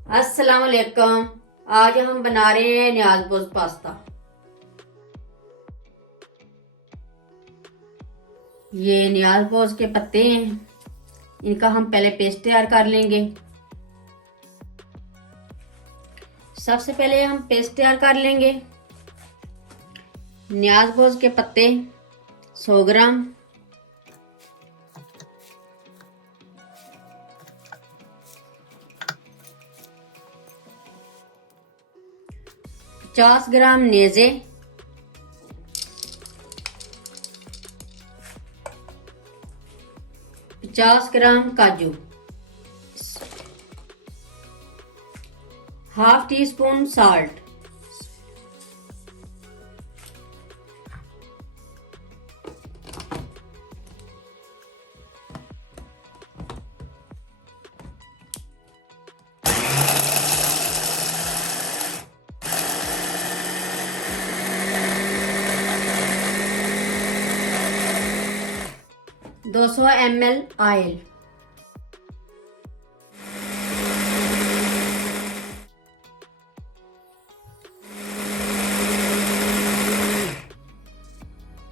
अस्सलाम वालेकुम। आज हम बना रहे हैं न्याज़बोज़ पास्ता। ये न्याज़बोज़ के पत्ते हैं, इनका हम पहले पेस्ट तैयार कर लेंगे। सबसे पहले हम पेस्ट तैयार कर लेंगे। न्याज़बोज़ के पत्ते 100 ग्राम, पचास ग्राम नेज़े, 50 ग्राम काजू, हाफ टी स्पून साल्ट, दो 200 ml ऑयल,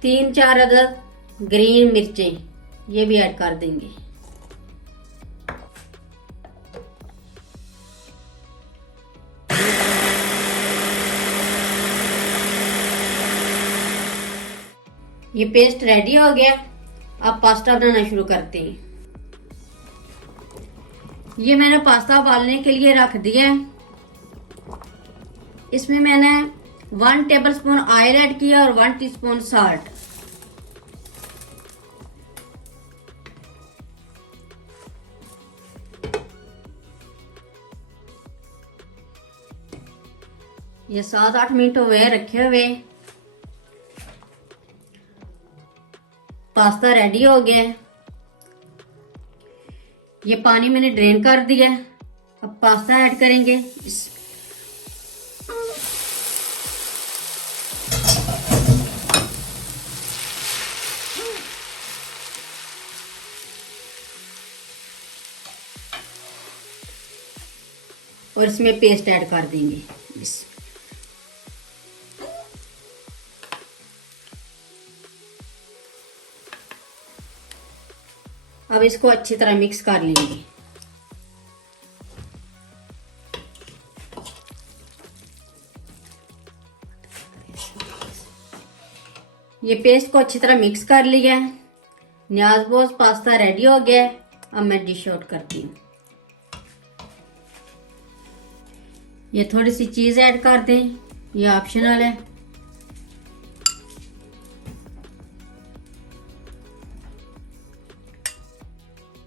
तीन चार अदद ग्रीन मिर्चें, ये भी ऐड कर देंगे। ये पेस्ट रेडी हो गया। अब पास्ता बनाना शुरू करते हैं। ये मैंने पास्ता उबालने के लिए रख दिया है। इसमें मैंने 1 टेबलस्पून ऑयल ऐड किया और 1 टीस्पून साल्ट। ये 7-8 मिनट हुए रखे हुए। पास्ता रेडी हो गया है। ये पानी मैंने ड्रेन कर दिया। अब पास्ता ऐड करेंगे। और इसमें पेस्ट ऐड कर देंगे। अब इसको अच्छी तरह मिक्स कर लेंगे। ये पेस्ट को अच्छी तरह मिक्स कर लिया है। न्याज़बोज़ पास्ता रेडी हो गया है। अब मैं डिश आउट करती हूँ। ये थोड़ी सी चीज ऐड कर दें, ये ऑप्शनल है।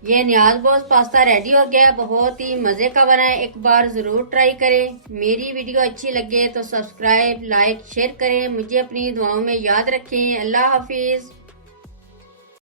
ये न्याज़बोज़ पास्ता रेडी हो गया। बहुत ही मजे का बना है। एक बार जरूर ट्राई करें। मेरी वीडियो अच्छी लगे तो सब्सक्राइब, लाइक, शेयर करें। मुझे अपनी दुआओं में याद रखें। अल्लाह हाफिज।